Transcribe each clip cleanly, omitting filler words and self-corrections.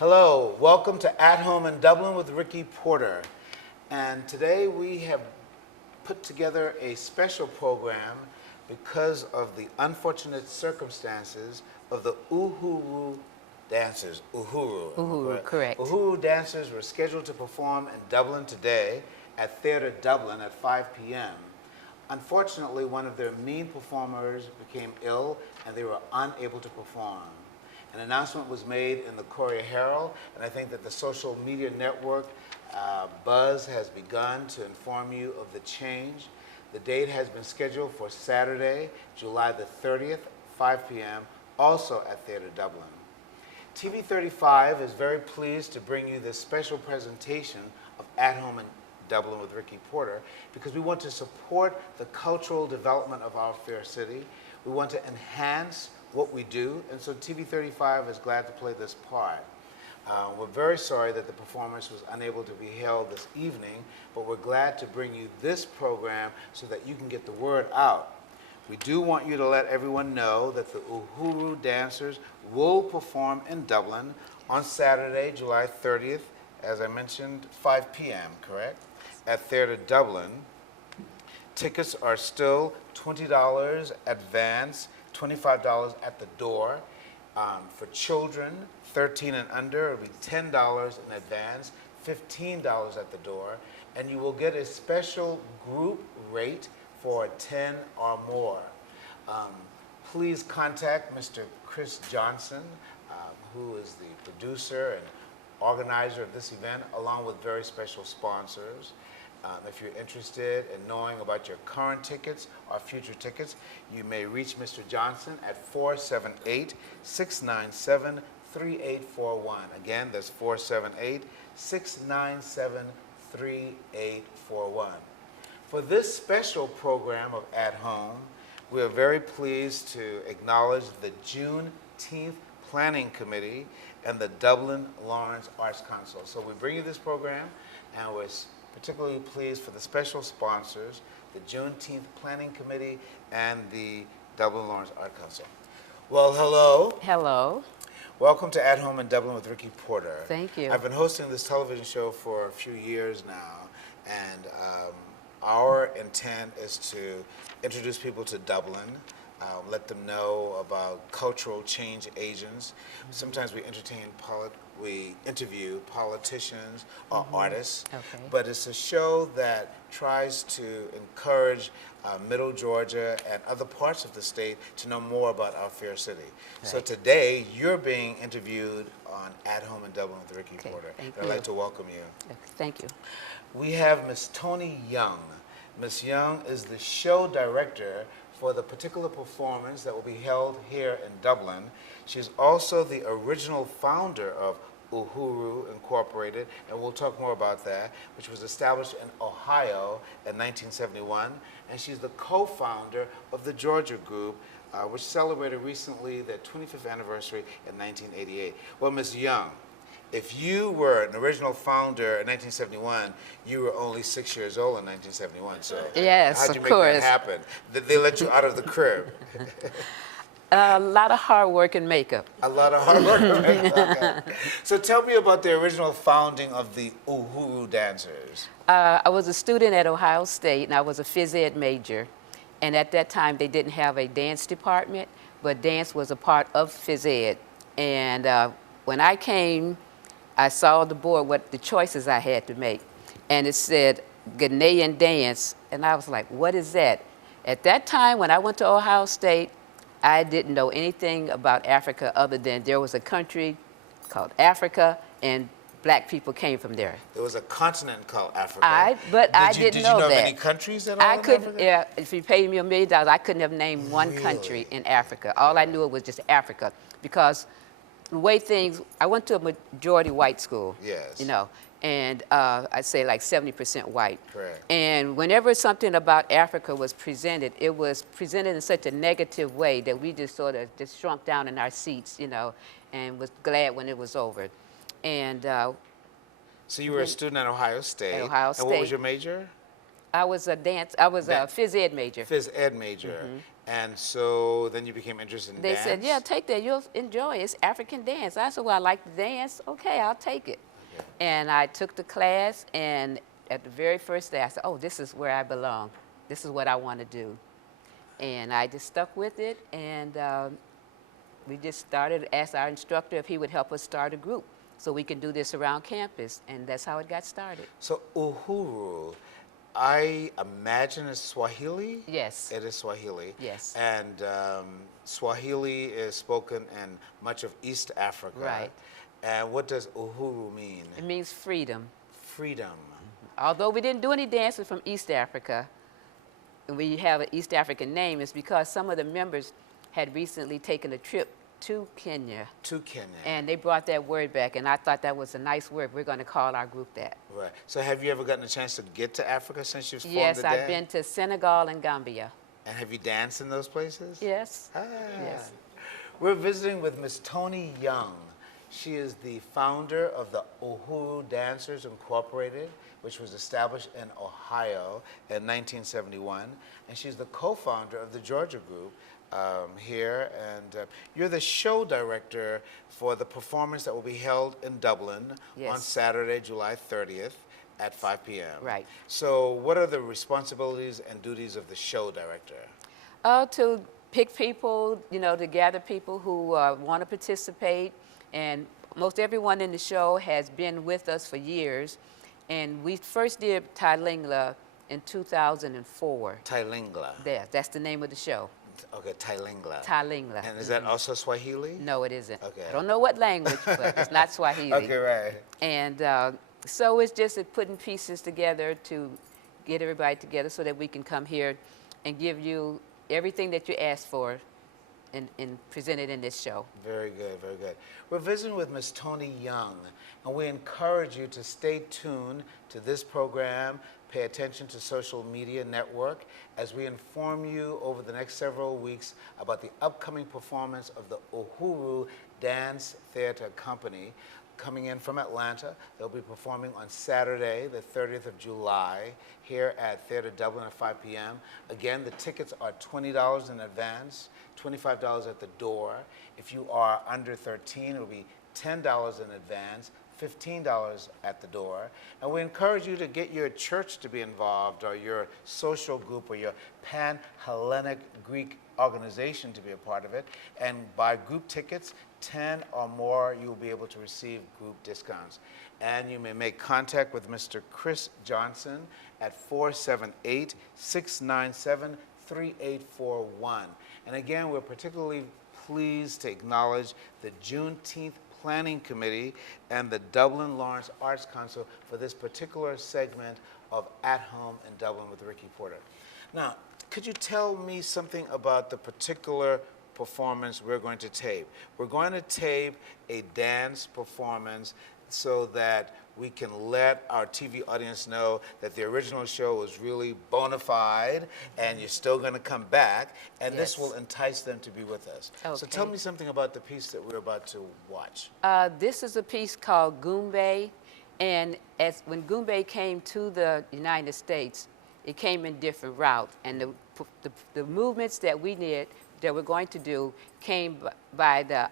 Hello, welcome to At Home in Dublin with Ricky Porter. And today we have put together a special program because of the unfortunate circumstances of the Uhuru dancers. Uhuru, correct. Uhuru dancers were scheduled to perform in Dublin today at Theatre Dublin at 5 p.m. Unfortunately, one of their main performers became ill and they were unable to perform. An announcement was made in the Courier Herald, and I think that the social media network buzz has begun to inform you of the change. The date has been scheduled for Saturday, July the 30th, 5 p.m., also at Theatre Dublin. TV 35 is very pleased to bring you this special presentation of At Home in Dublin with Ricky Porter because we want to support the cultural development of our fair city. We want to enhance what we do, and so TV 35 is glad to play this part. We're very sorry that the performance was unable to be held this evening, but we're glad to bring you this program so that you can get the word out. We do want you to let everyone know that the Uhuru dancers will perform in Dublin on Saturday, July 30th, as I mentioned, 5 p.m., correct? At Theatre Dublin. Tickets are still $20 advance, $25 at the door. For children 13 and under, it'll be $10 in advance, $15 at the door, and you will get a special group rate for 10 or more. Please contact Mr. Chris Johnson, who is the producer and organizer of this event, along with very special sponsors. If you're interested in knowing about your current tickets or future tickets, you may reach Mr. Johnson at 478-697-3841. Again, that's 478-697-3841. For this special program of At Home, we are very pleased to acknowledge the Juneteenth Planning Committee and the Dublin Lawrence Arts Council. So we bring you this program, and we're particularly pleased for the special sponsors, the Juneteenth Planning Committee and the Dublin Lawrence Art Council. Well, hello. Hello. Welcome to At Home in Dublin with Ricky Porter. Thank you. I've been hosting this television show for a few years now, and our intent is to introduce people to Dublin, let them know about cultural change agents. Sometimes we interview politicians or artists, but it's a show that tries to encourage Middle Georgia and other parts of the state to know more about our fair city. Right. So today, you're being interviewed on At Home in Dublin with Ricky Porter. I'd like to welcome you. Thank you. We have Miss Toni Young. Miss Young is the show director for the particular performance that will be held here in Dublin. She's also the original founder of Uhuru Incorporated, and we'll talk more about that, which was established in Ohio in 1971. And she's the co-founder of the Georgia Group, which celebrated recently their 25th anniversary in 1988. Well, Ms. Young, if you were an original founder in 1971, you were only 6 years old in 1971. So yes, how'd you make that happen? Did they let you out of the crib? A lot of hard work and makeup. A lot of hard work. Okay. So tell me about the original founding of the Uhuru dancers. I was a student at Ohio State, and I was a phys ed major. And at that time, they didn't have a dance department, but dance was a part of phys ed. And when I came, I saw on the board what the choices I had to make. And it said Ghanaian dance, and I was like, what is that? At that time, when I went to Ohio State, I didn't know anything about Africa other than there was a country called Africa, and black people came from there. There was a continent called Africa. I didn't know that. Did you know many countries at all I couldn't, in Africa? yeah, if you paid me $1 million, I couldn't have named one country in Africa. All I knew was just Africa, because the way things, I went to a majority white school. Yes. You know, and I'd say like 70% white. Correct. And whenever something about Africa was presented, it was presented in such a negative way that we just sort of just shrunk down in our seats, you know, and was glad when it was over. And so you were a student at Ohio State. At Ohio State. And what was your major? I was a phys ed major. Phys ed major. And so then you became interested in They dance? said, yeah, take that. You'll enjoy it. It's African dance. I said, well, I like to dance. Okay, I'll take it. Okay. And I took the class, and at the very first day, I said, oh, this is where I belong. This is what I want to do. And I just stuck with it, and we just started, asked our instructor if he would help us start a group so we can do this around campus, and that's how it got started. So Uhuru, I imagine it's Swahili? Yes. It is Swahili. Yes. And Swahili is spoken in much of East Africa. Right. And what does Uhuru mean? It means freedom. Freedom. Although we didn't do any dances from East Africa, and we have an East African name, it's because some of the members had recently taken a trip to Kenya. To Kenya. And they brought that word back, and I thought that was a nice word. We're going to call our group that. Right. So have you ever gotten a chance to get to Africa since you've formed Yes, the dance? I've been to Senegal and Gambia. And have you danced in those places? Yes. Ah. Yes. We're visiting with Miss Toni Young. She is the founder of the Uhuru Dancers Incorporated, which was established in Ohio in 1971. And she's the co-founder of the Georgia group here. And you're the show director for the performance that will be held in Dublin Yes. on Saturday, July 30th at 5 p.m. Right. So what are the responsibilities and duties of the show director? To pick people, to gather people who want to participate. And most everyone in the show has been with us for years. And we first did Tailingla in 2004. Tailingla. There, that's the name of the show. Okay, Tailingla. Tailingla. And is that also Swahili? No, it isn't. Okay. I don't know what language, but it's not Swahili. Okay, right. And so it's just putting pieces together to get everybody together so that we can come here and give you everything that you asked for and present it in this show. Very good, very good. We're visiting with Miss Toni Young, and we encourage you to stay tuned to this program, pay attention to social media network as we inform you over the next several weeks about the upcoming performance of the Uhuru Dance Theater Company coming in from Atlanta. They'll be performing on Saturday, the 30th of July, here at Theater Dublin at 5 p.m. Again, the tickets are $20 in advance, $25 at the door. If you are under 13, it'll be $10 in advance, $15 at the door. And we encourage you to get your church to be involved, or your social group, or your Pan-Hellenic Greek organization to be a part of it. And buy group tickets, 10 or more, you'll be able to receive group discounts. And you may make contact with Mr. Chris Johnson at 478-697-3841. And again, we're particularly pleased to acknowledge the Juneteenth Planning Committee and the Dublin Lawrence Arts Council for this particular segment of At Home in Dublin with Ricky Porter. Now, could you tell me something about the particular performance we're going to tape? We're going to tape a dance performance so that we can let our TV audience know that the original show was really bona fide and you're still going to come back, and this will entice them to be with us. Okay. So tell me something about the piece that we're about to watch. This is a piece called Goombay, and when Goombay came to the United States, it came in different routes, and the movements that we're going to do came by the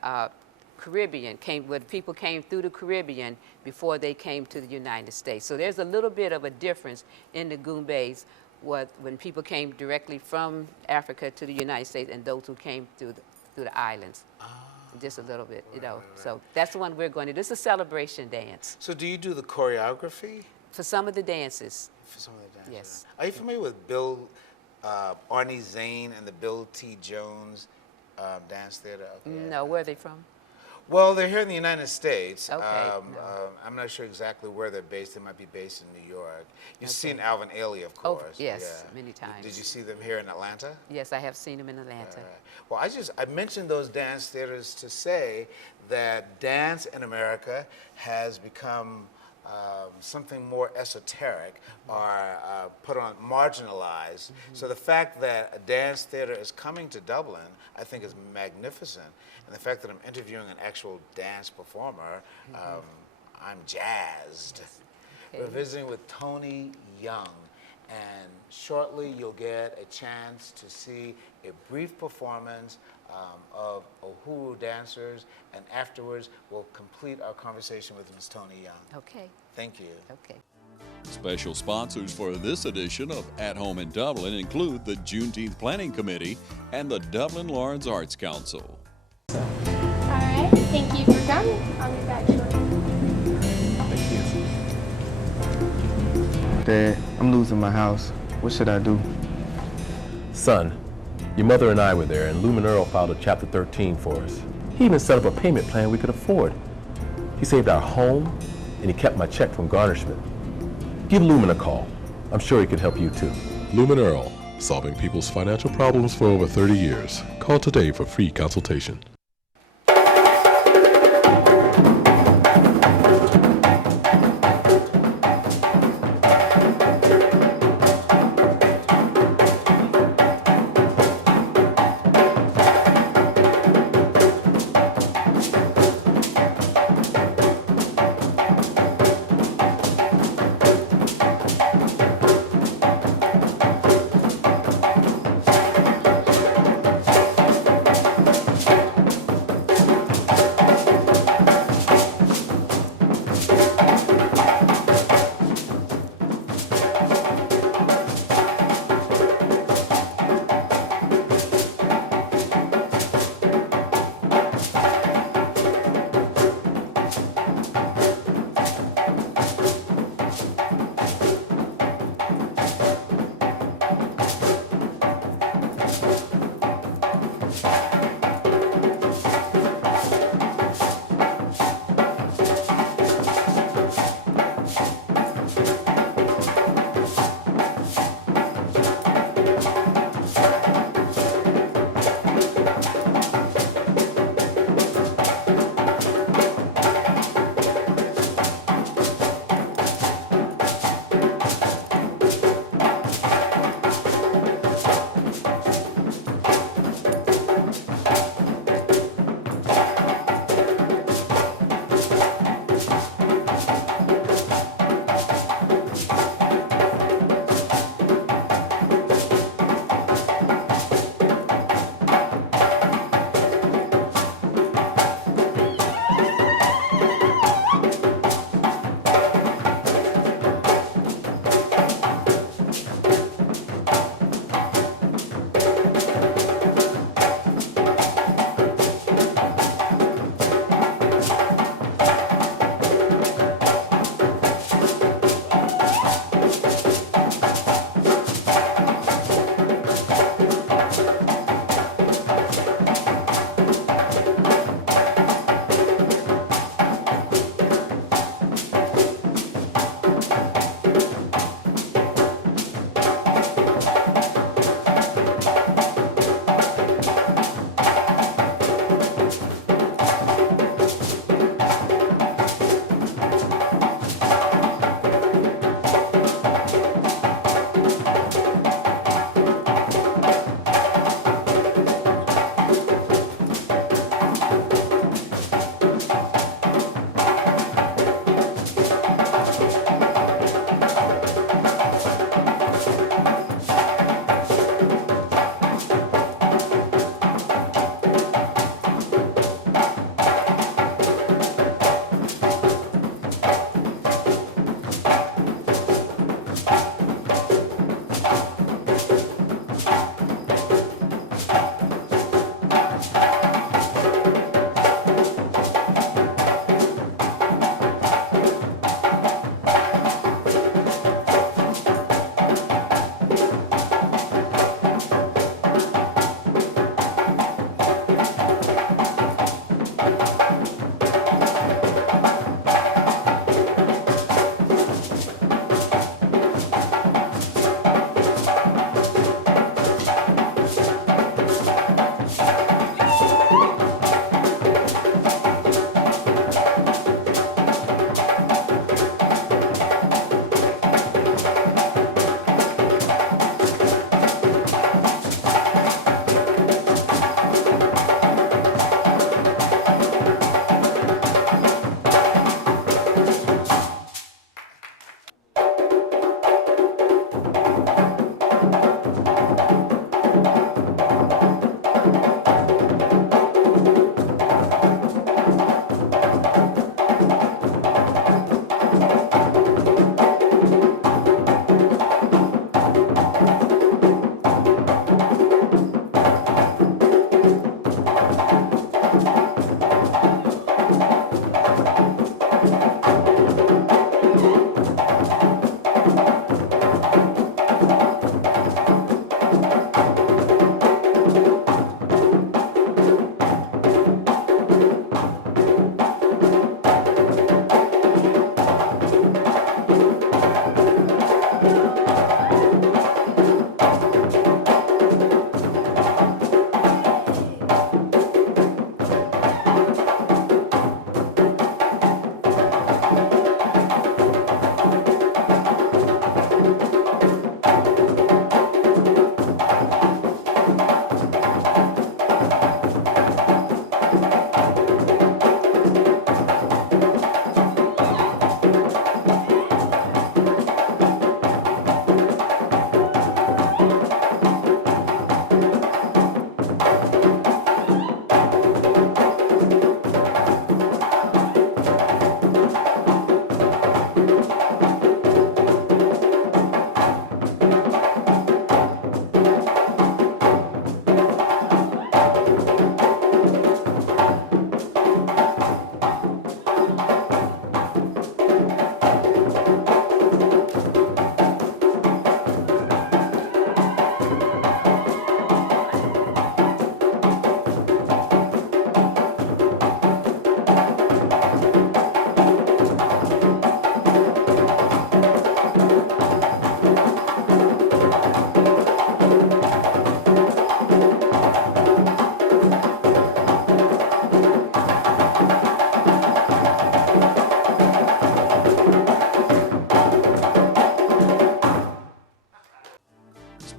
Caribbean, when people came through the Caribbean before they came to the United States. So there's a little bit of a difference in the Goombays when people came directly from Africa to the United States and those who came through the islands. Just a little bit, Right. So that's the one we're going to do. This is a celebration dance. So do you do the choreography? For some of the dances. For some of the dances? Yes. Are you familiar with Arnie Zane and the Bill T. Jones Dance Theater? Okay. No, where are they from? Well, they're here in the United States. Okay, I'm not sure exactly where they're based. They might be based in New York. You've seen Alvin Ailey, of course. Yes, many times. Did you see them here in Atlanta? Yes, I have seen them in Atlanta. Well, I mentioned those dance theaters to say that dance in America has become something more esoteric or put on marginalized. So the fact that a dance theater is coming to Dublin, I think, is magnificent. And the fact that I'm interviewing an actual dance performer, I'm jazzed. Okay. We're visiting with Toni Young. And shortly, you'll get a chance to see a brief performance of Uhuru dancers, and afterwards, we'll complete our conversation with Ms. Tony Young. Okay, Thank you. okay. Special sponsors for this edition of At Home in Dublin include the Juneteenth Planning Committee and the Dublin Lawrence Arts Council. All right, thank you for coming. I'll be back shortly. Dad, I'm losing my house. What should I do? Son, your mother and I were there, and Lumen Earl filed a Chapter 13 for us. He even set up a payment plan we could afford. He saved our home, and he kept my check from garnishment. Give Lumen a call. I'm sure he could help you too. Lumen Earl, solving people's financial problems for over 30 years. Call today for free consultation.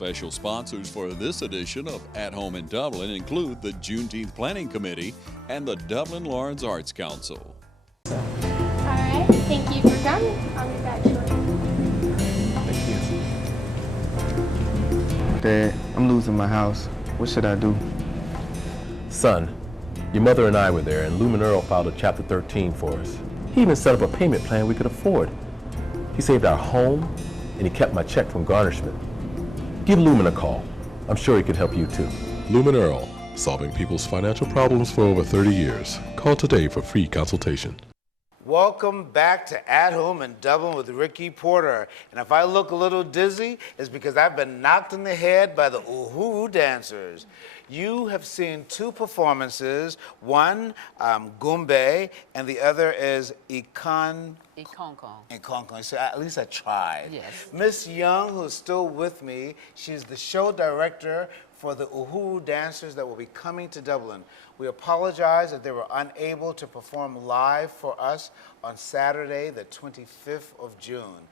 Special sponsors for this edition of At Home in Dublin include the Juneteenth Planning Committee and the Dublin Lawrence Arts Council. All right, thank you for coming. I'll be back shortly. Thank you. Dad, I'm losing my house. What should I do? Son, your mother and I were there, and Lumen Earl filed a Chapter 13 for us. He even set up a payment plan we could afford. He saved our home, and he kept my check from garnishment. Give Lumen a call. I'm sure he could help you too. Lumen Earl, solving people's financial problems for over 30 years. Call today for free consultation. Welcome back to At Home in Dublin with Ricky Porter. And if I look a little dizzy, it's because I've been knocked in the head by the Uhuru dancers. You have seen two performances, one Gumbe, and the other is Ikonkon. So at least I tried. Yes. Miss Young, who's still with me, she's the show director for the Uhuru dancers that will be coming to Dublin. We apologize that they were unable to perform live for us on Saturday, the 25th of June.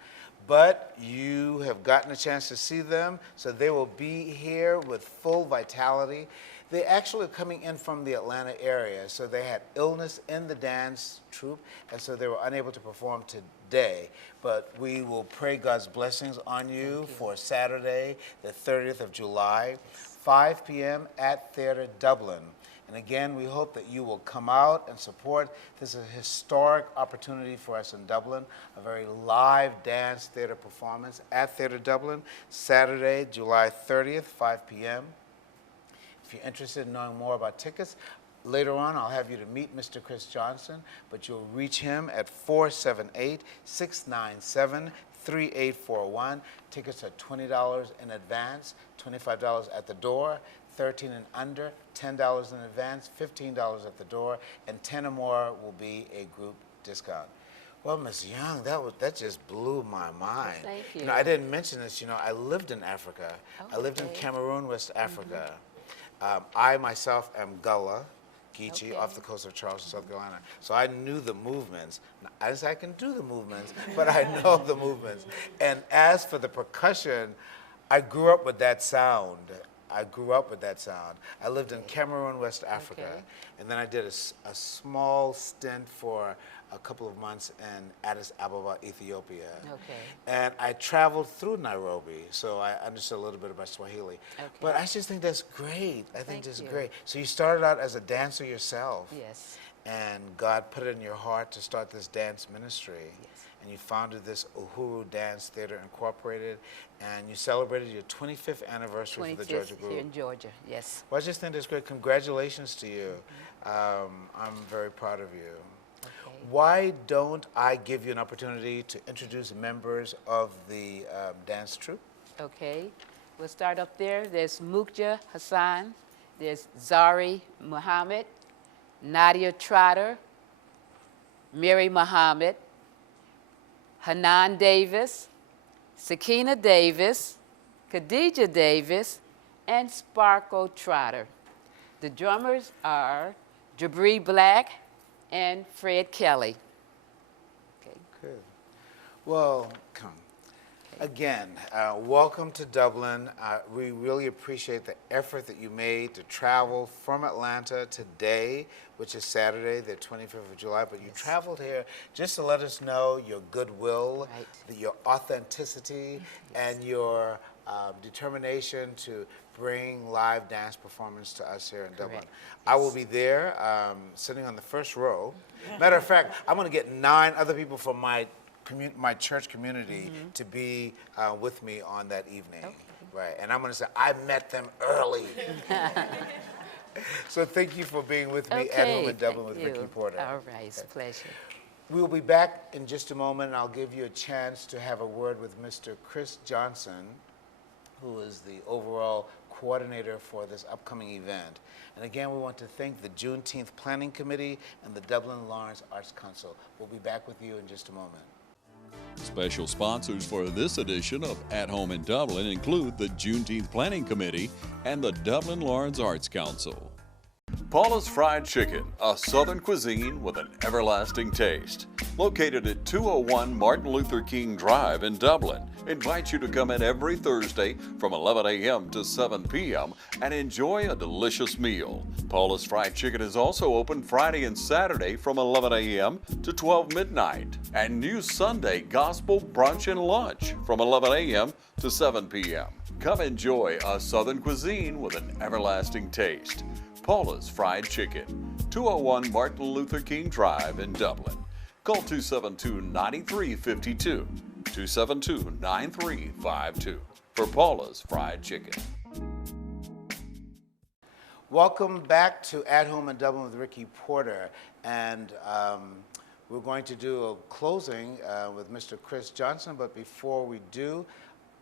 But you have gotten a chance to see them, so they will be here with full vitality. They actually are coming in from the Atlanta area, so they had illness in the dance troupe, and so they were unable to perform today. But we will pray God's blessings on you for Saturday, the 30th of July, 5 p.m. at Theatre Dublin. And again, we hope that you will come out and support. This is a historic opportunity for us in Dublin, a very live dance theater performance at Theatre Dublin, Saturday, July 30th, 5 p.m. If you're interested in knowing more about tickets, later on I'll have you to meet Mr. Chris Johnson, but you'll reach him at 478-697-3841. Tickets are $20 in advance, $25 at the door. 13 and under, $10 in advance, $15 at the door, and 10 or more will be a group discount. Well, Ms. Young, that just blew my mind. Thank you. You know, I didn't mention this. You know, I lived in Africa. I lived in Cameroon, West Africa. I myself am Gullah, Geechee, off the coast of Charleston, South Carolina. So I knew the movements. Now, I just I can do the movements, but I know the movements. And as for the percussion, I grew up with that sound. I lived in Cameroon, West Africa, and then I did a small stint for a couple of months in Addis Ababa, Ethiopia. And I traveled through Nairobi, so I understood a little bit about Swahili. But I just think that's great. I think that's great. So you started out as a dancer yourself. Yes. And God put it in your heart to start this dance ministry. Yes. And you founded this Uhuru Dance Theater Incorporated, and you celebrated your 25th anniversary for the Georgia group. Here in Georgia, yes. Well, I just think that's great. Congratulations to you. I'm very proud of you. Why don't I give you an opportunity to introduce members of the dance troupe? Okay, we'll start up there. There's Mukja Hassan, there's Zari Muhammad, Nadia Trotter, Mary Muhammad, Hanan Davis, Sakina Davis, Khadija Davis, and Sparkle Trotter. The drummers are Jabri Black and Fred Kelly. Good. Well, again, welcome to Dublin. We really appreciate the effort that you made to travel from Atlanta today, which is Saturday, the 25th of July, but you traveled here just to let us know your goodwill, your authenticity, and your determination to bring live dance performance to us here in Dublin. I will be there, sitting on the first row. Matter of fact, I'm going to get 9 other people from my church community to be with me on that evening. Right, and I'm going to say, I met them early. So thank you for being with me at Home in Dublin with Ricky Porter. All right, it's a pleasure. We will be back in just a moment, and I'll give you a chance to have a word with Mr. Chris Johnson, who is the overall coordinator for this upcoming event. And again, we want to thank the Juneteenth Planning Committee and the Dublin Lawrence Arts Council. We'll be back with you in just a moment. Special sponsors for this edition of At Home in Dublin include the Juneteenth Planning Committee and the Dublin Lawrence Arts Council. Paula's Fried Chicken, a Southern cuisine with an everlasting taste. located at 201 Martin Luther King Drive in Dublin, invites you to come in every Thursday from 11 a.m. to 7 p.m. and enjoy a delicious meal. Paula's Fried Chicken is also open Friday and Saturday from 11 a.m. to 12 midnight, and new Sunday gospel brunch and lunch from 11 a.m. to 7 p.m. Come enjoy a Southern cuisine with an everlasting taste. Paula's Fried Chicken, 201 Martin Luther King Drive in Dublin. Call 272-9352, 272-9352 for Paula's Fried Chicken. Welcome back to At Home in Dublin with Ricky Porter. And we're going to do a closing with Mr. Chris Johnson. But before we do,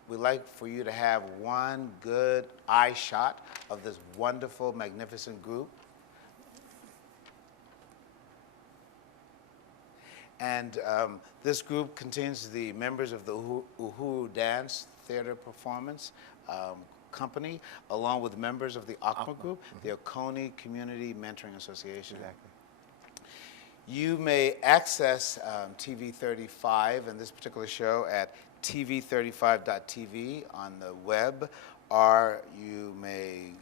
we'd like for you to have one good eye shot of this wonderful, magnificent group. And this group contains the members of the Uhuru Dance Theater Performance Company, along with members of the ACMA Group, the Oconee Community Mentoring Association. Exactly. You may access TV35 and this particular show at tv35.tv on the web, or you may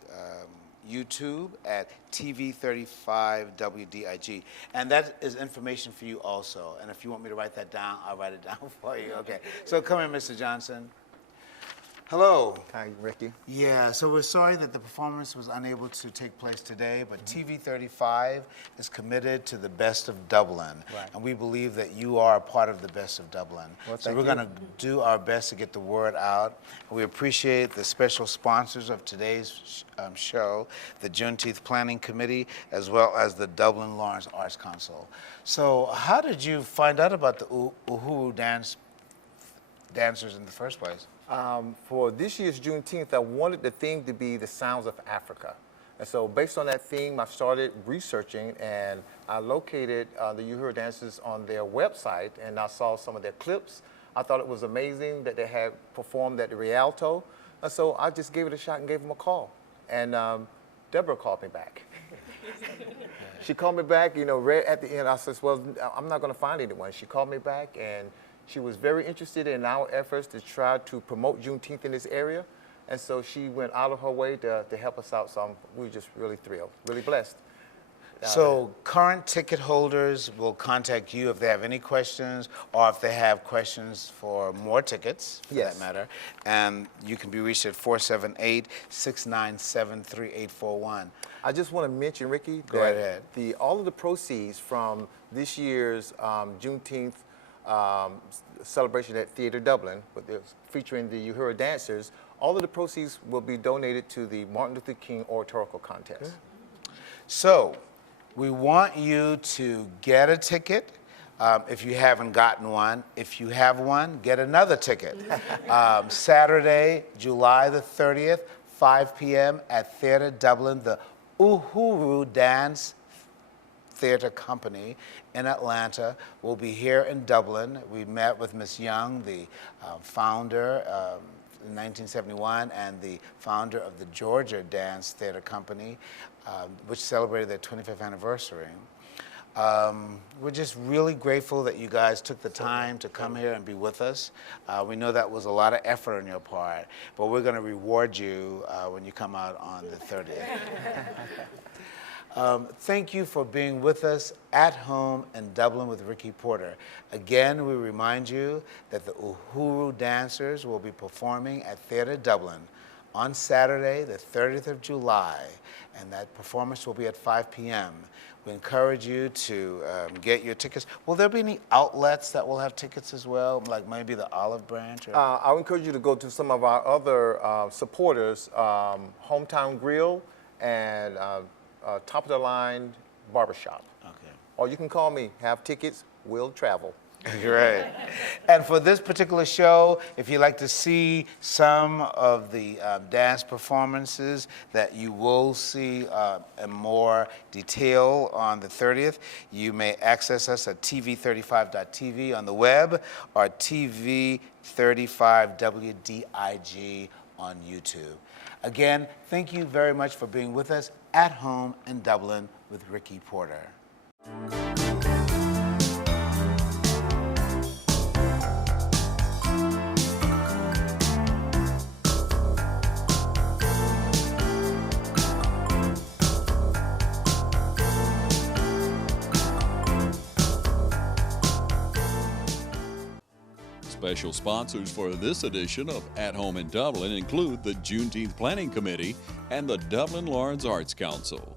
YouTube at TV35 WDIG. And that is information for you also. And if you want me to write that down, I'll write it down for you. Okay. So come here, Mr. Johnson. Hello. Hi, Ricky. Yeah, so we're sorry that the performance was unable to take place today, but TV35 is committed to the best of Dublin. Right. And we believe that you are a part of the best of Dublin. Well, so thank we're you. going to do our best to get the word out. And we appreciate the special sponsors of today's show, the Juneteenth Planning Committee, as well as the Dublin Lawrence Arts Council. So how did you find out about the Uhuru dancers in the first place? For this year's Juneteenth, I wanted the theme to be the sounds of Africa. And so based on that theme, I started researching, and I located the Uhuru dancers on their website, and I saw some of their clips. I thought it was amazing that they had performed at the Rialto. And so I just gave it a shot and gave them a call. And Deborah called me back. She called me back, you know, right at the end. I said, well, I'm not going to find anyone. She called me back, and she was very interested in our efforts to try to promote Juneteenth in this area. And so she went out of her way to help us out. So we were just really thrilled, really blessed. So current ticket holders will contact you if they have any questions, or if they have questions for more tickets, for Yes. that matter. And you can be reached at 478-697-3841. I just want to mention, Ricky, Go that ahead. all of the proceeds from this year's Juneteenth celebration at Theatre Dublin, featuring the Uhuru dancers, all of the proceeds will be donated to the Martin Luther King Oratorical Contest. So we want you to get a ticket if you haven't gotten one. If you have one, get another ticket. Saturday, July the 30th, 5 p.m. at Theatre Dublin, the Uhuru Dance Theater Company in Atlanta will be here in Dublin. We met with Ms. Young, the founder in 1971, and the founder of the Georgia Dance Theater Company, which celebrated their 25th anniversary. We're just really grateful that you guys took the time to come here and be with us. We know that was a lot of effort on your part, but we're going to reward you when you come out on the 30th. Thank you for being with us at home in Dublin with Ricky Porter. Again, we remind you that the Uhuru dancers will be performing at Theatre Dublin on Saturday, the 30th of July, and that performance will be at 5 p.m. We encourage you to get your tickets. Will there be any outlets that will have tickets as well, like maybe the Olive Branch? Or? I would encourage you to go to some of our other supporters, Hometown Grill and Top of the Line Barbershop. Okay. Or you can call me, have tickets, we'll travel. Right. And for this particular show, if you'd like to see some of the dance performances that you will see in more detail on the 30th, you may access us at tv35.tv on the web, or TV35WDIG on YouTube. Again, thank you very much for being with us at home in Dublin with Ricky Porter. Special sponsors for this edition of At Home in Dublin include the Juneteenth Planning Committee and the Dublin Lawrence Arts Council.